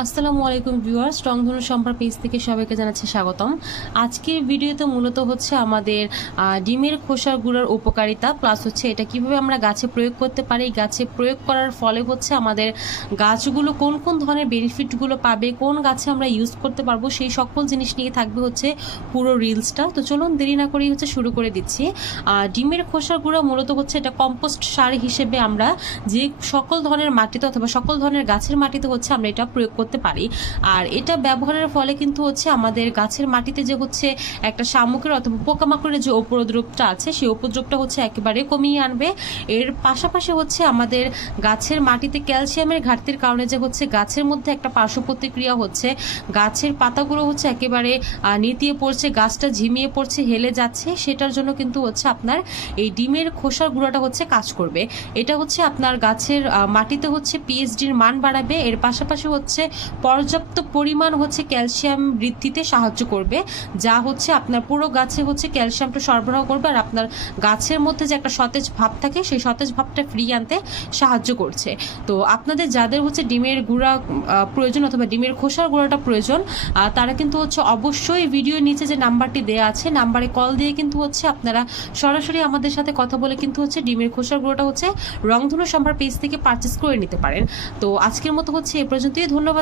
আসসালামু আলাইকুম ভিউয়ার্স রংধনু সম্পার পেজ থেকে সবাইকে জানাচ্ছি স্বাগতম। আজকের ভিডিওতে মূলত হচ্ছে আমাদের ডিমের খোসার গুঁড়ার উপকারিতা প্লাস হচ্ছে এটা কীভাবে আমরা গাছে প্রয়োগ করতে পারি গাছে প্রয়োগ করার ফলে হচ্ছে আমাদের গাছগুলো কোন কোন ধরনের বেনিফিটগুলো পাবে, কোন গাছে আমরা ইউজ করতে পারব, সেই সকল জিনিস নিয়ে থাকবে হচ্ছে পুরো রিলসটা তো চলুন দেরি না করেই হচ্ছে শুরু করে দিচ্ছি। ডিমের খোসার গুঁড়া মূলত হচ্ছে এটা কম্পোস্ট সার হিসেবে আমরা যে সকল ধরনের মাটিতে অথবা সকল ধরনের গাছের মাটিতে হচ্ছে আমরা এটা প্রয়োগ করতে পারি। আর এটা ব্যবহারের ফলে কিন্তু হচ্ছে আমাদের গাছের মাটিতে যে হচ্ছে একটা শামুকের অথবা পোকামাকড়ের যে উপদ্রবটা আছে, সেই উপদ্রবটা হচ্ছে একেবারে কমিয়ে আনবে। এর পাশাপাশি হচ্ছে আমাদের গাছের মাটিতে ক্যালসিয়ামের ঘাটতির কারণে যে হচ্ছে গাছের মধ্যে একটা পার্শ্ব প্রতিক্রিয়া হচ্ছে, গাছের পাতাগুলো হচ্ছে একেবারে নেতিয়ে পড়ছে, গাছটা ঝিমিয়ে পড়ছে, হেলে যাচ্ছে, সেটার জন্য কিন্তু হচ্ছে আপনার এই ডিমের খোসার গুঁড়াটা হচ্ছে কাজ করবে। এটা হচ্ছে আপনার গাছের মাটিতে হচ্ছে পিএইচডির মান বাড়াবে। এর পাশাপাশি হচ্ছে পর্যাপ্ত পরিমাণ হচ্ছে ক্যালসিয়াম বৃদ্ধিতে সাহায্য করবে, যা হচ্ছে আপনার পুরো গাছে হচ্ছে ক্যালসিয়ামটা সরবরাহ করবে আর আপনার গাছের মধ্যে যে একটা সতেজ ভাব থাকে, সেই সতেজ ভাবটা ফ্রি আনতে সাহায্য করছে। তো আপনাদের যাদের হচ্ছে ডিমের গুঁড়া প্রয়োজন অথবা ডিমের খোসার গুঁড়াটা প্রয়োজন তারা কিন্তু হচ্ছে অবশ্যই ভিডিও নিচে যে নাম্বারটি দেওয়া আছে, নাম্বারে কল দিয়ে কিন্তু হচ্ছে আপনারা সরাসরি আমাদের সাথে কথা বলে কিন্তু হচ্ছে ডিমের খোসার গুঁড়োটা হচ্ছে রংধনু সম্ভার পেজ থেকে পারচেস করে নিতে পারেন। তো আজকের মতো হচ্ছে এ পর্যন্তই। ধন্যবাদ।